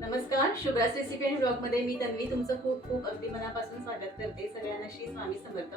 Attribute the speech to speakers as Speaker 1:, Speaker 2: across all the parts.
Speaker 1: नमस्कार शुभ्रास रेसिपी आणि ब्लॉगमध्ये मी तन्वी. तुमचं खूप खूप अगदी मनापासून स्वागत करते. सगळ्यांना श्री स्वामी समर्थ.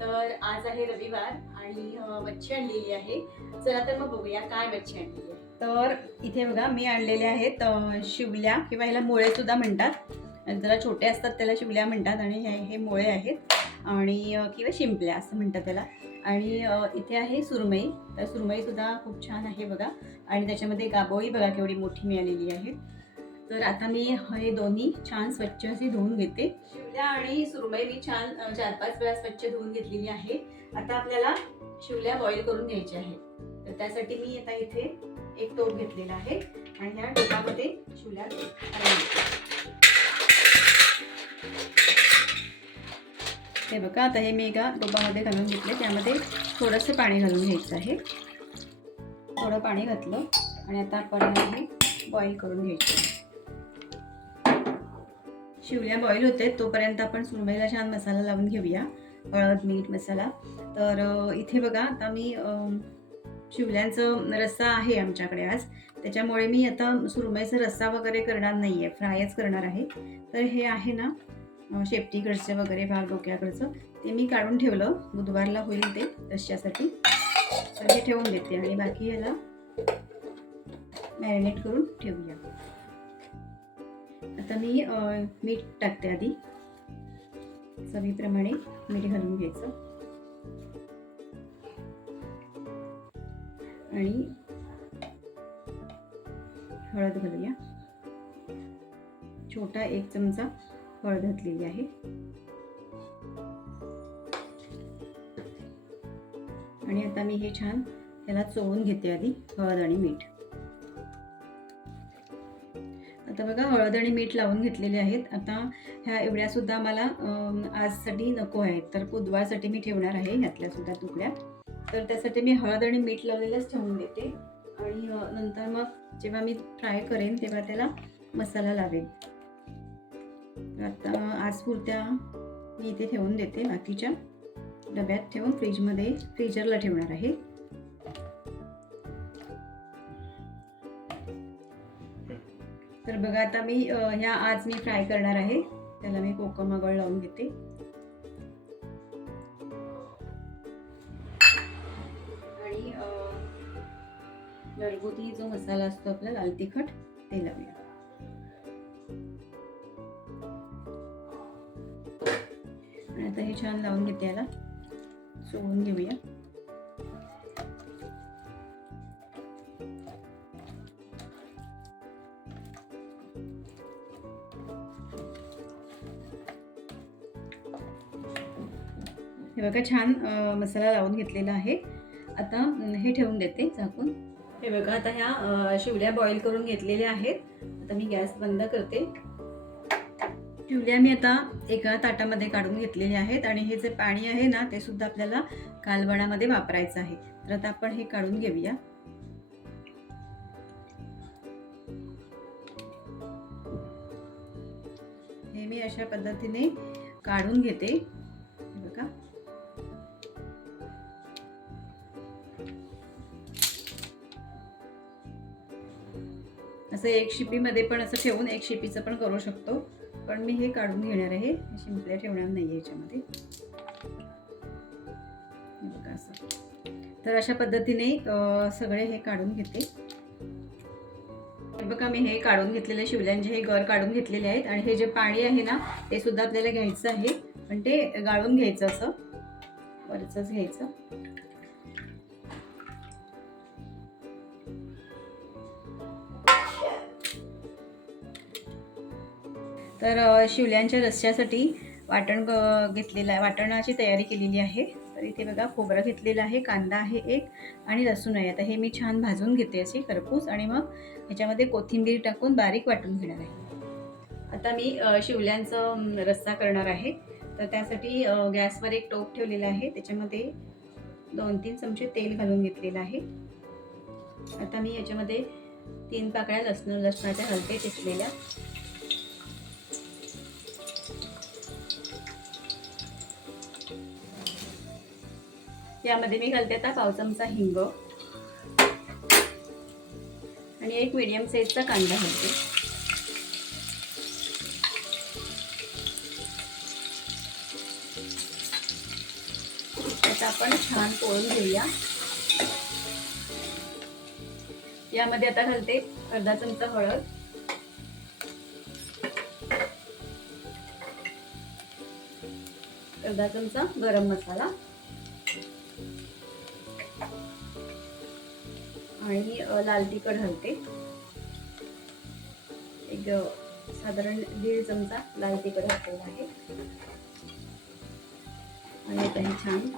Speaker 1: तर आज आहे रविवार आणि मच्छी आणलेली आहे. चला तर मग बघूया काय मच्छी आणलेली आहे. तर इथे बघा मी आणलेले आहेत शिवल्या किंवा ह्याला मुळे सुद्धा म्हणतात. जरा छोटे असतात त्याला शिवल्या म्हणतात आणि हे हे मुळे आहेत. आणि किंवा शिंपल्या असं म्हणतात त्याला. आणि इथे आहे सुरमई. तर सुरमई सुद्धा खूप छान आहे बघा. आणि त्याच्यामध्ये गाबोळी बघा केवढी मोठी मिळालेली आहे. तर आता मी हे दोन्ही छान स्वच्छ अशी धुवून घेते. शिवल्या आणि सुरमई मी छान चार पाच वेळा स्वच्छ धुवून घेतलेली आहे. आता आपल्याला शिवल्या बॉईल करून घ्यायच्या आहेत तर त्यासाठी मी आता इथे एक टोप घेतलेला आहे आणि ह्या टोपामध्ये शिवल्या हे बघा आता हे मी एका टोपामध्ये घालून घेतले. त्यामध्ये थोडंसं पाणी घालून घ्यायचं आहे. थोडं पाणी घातलं आणि आता आपण हे बॉईल करून घ्यायचं शिवल्या बॉईल होते तोपर्यंत आपण सुरमईला छान मसाला लावून घेऊया हळद मीठ मसाला. तर इथे बघा आता मी शिवल्यांचं रस्सा आहे आमच्याकडे आज. त्याच्यामुळे मी आता सुरमईचा रस्सा वगैरे करणार नाही आहे फ्रायच करणार आहे. तर हे आहे ना शेपटीकडचं वगैरे भाग डोक्याकडचं. ते मी काढून ठेवलं बुधवारला होईल ते रश्श्यासाठी तर हे ठेवून देते आणि बाकी ह्याला मॅरिनेट करून ठेवूया. आता मी मीठ टाकते आधी. चवीप्रमाणे मीठ घालून घ्यायचं. आणि हळद घालूया. छोटा एक चमचा हळद घातलेली आहे. आणि आता मी हे छान त्याला चोळून घेते आधी हळद आणि मीठ. आता बघा हळद आणि मीठ लावून घेतलेले आहेत. आता ह्या एवढ्यासुद्धा मला आजसाठी नको आहेत. तर बुधवारसाठी मी ठेवणार आहे ह्यातल्यासुद्धा तुकड्या. तर त्यासाठी मी हळद आणि मीठ लावलेलंच ठेवून देते. आणि नंतर मग जेव्हा मी फ्राय करेन तेव्हा त्याला मसाला लावेन. तर आता आज पुरत्या मी इथे ठेवून देते बाकीच्या डब्यात ठेवून फ्रीजमध्ये फ्रीजरला ठेवणार आहे. तर बघा आता मी ह्या आज मी फ्राय करणार आहे. त्याला मी कोकम लावून घेते. आणि घरगुती जो मसाला असतो आपला लाल तिखट ते लावूया. आणि आता हे छान लावून घेते याला. सोडून घेऊया बघा छान मसाला लावून घेतलेला आहे. आता हे ठेवून देते झाकून. हे बघा आता ह्या शिवल्या बॉईल करून घेतलेल्या आहेत. आता मी गॅस बंद करते. शिवल्या मी आता एका ताटामध्ये काढून घेतलेले आहेत आणि हे जे पाणी आहे ना ते सुद्धा आपल्याला कालवणामध्ये वापरायचं आहे. तर आता आपण हे काढून घेऊया. हे मी अशा पद्धतीने काढून घेते. असं एक शिपीमध्ये पण असं ठेवून एक शिपीचं पण करू शकतो. पण मी हे काढून घेणार आहे. शिंपल्या ठेवणार नाही आहे याच्यामध्ये बघा असं. तर अशा पद्धतीने सगळे हे काढून घेते. बघा मी हे काढून घेतलेले शिवल्यांचे हे गर काढून घेतलेले आहेत. आणि हे जे पाणी आहे ना ते सुद्धा आपल्याला घ्यायचं आहे. पण ते गाळून घ्यायचं असं. वरचंच घ्यायचं. तर शिवल्यांच्या रस्स्यासाठी वाटण ग- घेतलेलं आहे. वाटणाची तयारी केलेली आहे. तर इथे बघा खोबरं घेतलेलं आहे कांदा आहे एक आणि लसूण आहे. आता हे मी छान भाजून घेते असे खरपूस आणि मग ह्याच्यामध्ये कोथिंबीर टाकून बारीक वाटून घेणार आहे. आता मी शिवल्यांचं रस्सा करणार आहे. तर त्यासाठी गॅसवर एक टोप ठेवलेला आहे. त्याच्यामध्ये दोन तीन चमचे तेल घालून घेतलेलं आहे. आता मी याच्यामध्ये तीन पाकळ्या लसण लसणाच्या हलके टिचलेल्या यामध्ये मी घालते आता पाव चमचा हिंग. आणि एक मिडियम साईजचा कांदा घालते. त्याचा आपण छान पोळून घेऊया. यामध्ये आता घालते अर्धा चमचा हळद. अर्धा चमचा गरम मसाला. आणि लाल तिखट घालते. एक साधारण दीड चमचा लाल तिखट घातलेला आहे. आणि आता हे छान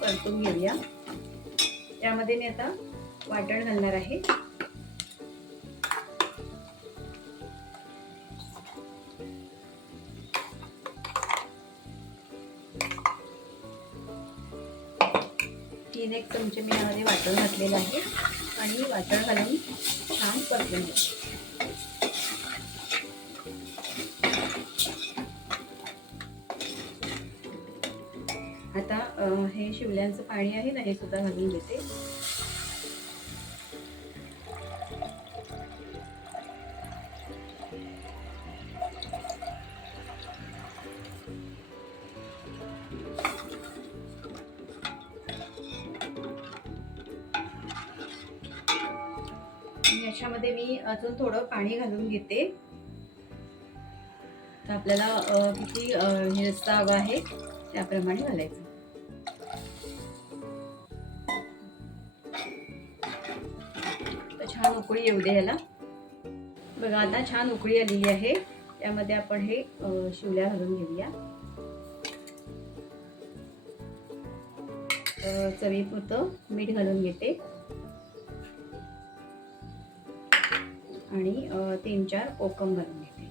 Speaker 1: परतून घेऊया. त्यामध्ये मी आता वाटण घालणार आहे. चमचे म्हणजे मी यामध्ये वाटण घातलेलं आहे आणि वाटण घालून छान परतून घेते. आता हे शिवल्यांचं पाणी आहे ना हे सुद्धा घालून घेते. याच्यामध्ये मी अजून थोडं पाणी घालून घेते. तर आपल्याला किती अ, हवा आहे त्याप्रमाणे घालायचं. तर छान उकळी येऊ दे याला. बघा आता छान उकळी आलेली आहे. त्यामध्ये आपण हे शिवल्या घालून घेऊया. चवीपुरतं मीठ घालून घेते. आणि तीन चार कोकम घालून घेते.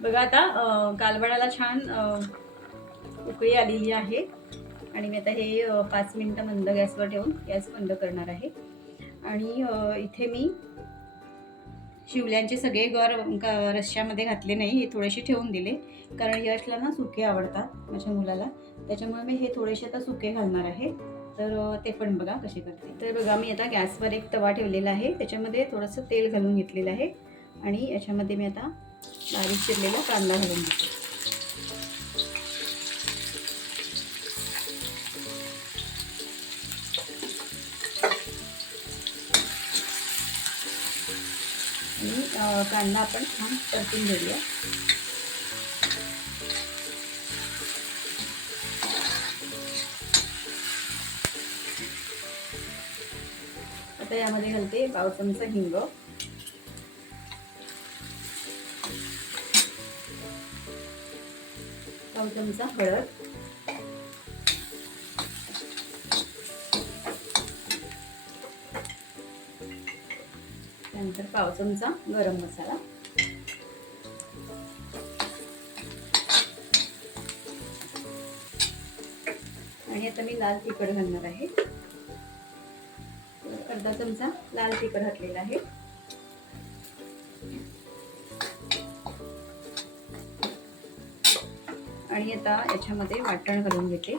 Speaker 1: बघा आता कालवणाला छान उकळी आलेली आहे. आणि मी आता हे पाच मिनटं मंद गॅसवर ठेवून गॅस बंद करणार आहे. आणि इथे मी शिवल्यांचे सगळे गर ग- रश्श्यामध्ये घातले नाही हे थोडेसे ठेवून दिले. कारण यशला ना सुके आवडतात माझ्या मुलाला. त्याच्यामुळे मी हे थोडेसे आता सुके घालणार आहे. तर ते पण बघा कसे करते. तर बघा मी आता गॅसवर एक तवा ठेवलेला आहे. त्याच्यामध्ये थोडंसं तेल घालून घेतलेलं आहे. आणि याच्यामध्ये मी आता बारीक चिरलेला कांदा घालून घेते. कांदा आपण छान परतून घेऊया. आता यामध्ये घालते पाव चमचा हिंग. पाव चमचा हळद. त्यानंतर पाव चमचा गरम मसाला. आणि आता मी लाल तिखट घालणार आहे. अर्धा चमचा लाल तिखट घातलेला आहे. आणि आता याच्यामध्ये वाटण घालून घेते.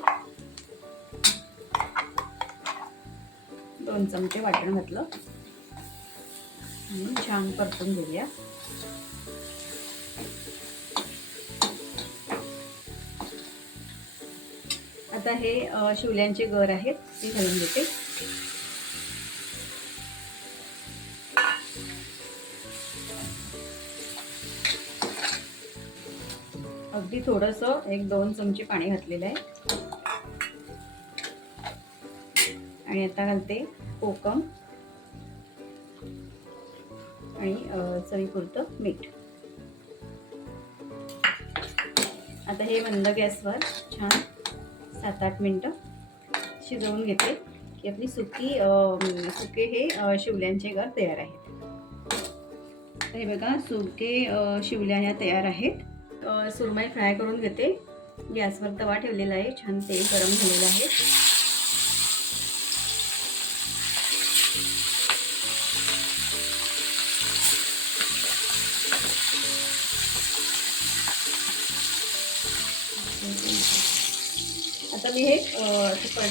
Speaker 1: दोन चमचे वाटण घातलं. आणि छान परतून घेऊया. आता हे शिवल्यांचे गर आहेत ते घालून घेते. अगदी थोडस एक दोन चमचे पाणी घातलेलं आहे. आणि आता घालते कोकम. आणि चवीपुरतं मीठ. आता हे मंद गॅसवर छान सात आठ मिनटं शिजवून घेते की आपली सुकी सुके हे शिवल्यांचे घर तयार आहेत. तर हे बघा सुके शिवल्या ह्या तयार आहेत. सुरमई फ्राय करून घेते. गॅसवर तवा ठेवलेला आहे छान तेल गरम झालेलं आहे. हे पल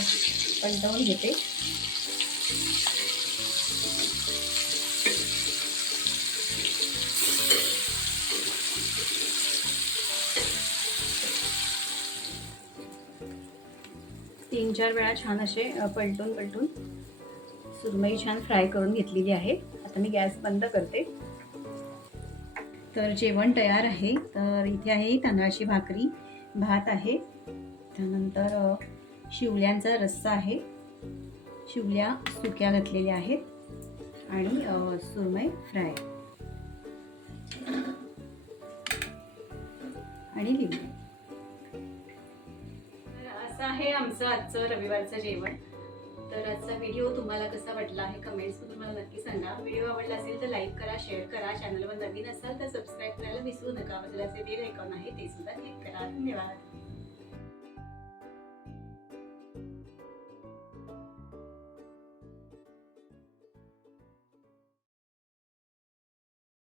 Speaker 1: पलटवून घेते. तीन चार वेळा छान असे पलटून पलटून सुरमई छान फ्राय करून घेतलेली आहे. आता मी गॅस बंद करते. तर जेवण तयार आहे. तर इथे आहे तांदळाची भाकरी. भात आहे. त्यानंतर शिवल्यांचा रस्सा आहे. शिवल्या सुक्या घातलेल्या आहेत आणि सुरमई फ्राय. आणि लिंबू. तर असं आहे आमचं आजचं रविवारचं जेवण. तर आजचा व्हिडिओ तुम्हाला कसा वाटला आहे कमेंट्समधून मला नक्की सांगा. व्हिडिओ आवडला असेल तर लाईक करा शेअर करा. चॅनलवर नवीन असाल तर सबस्क्राईब करायला विसरू नका. बदलाचे बेल आयकॉन आहे ते सुद्धा क्लिक करा. धन्यवाद.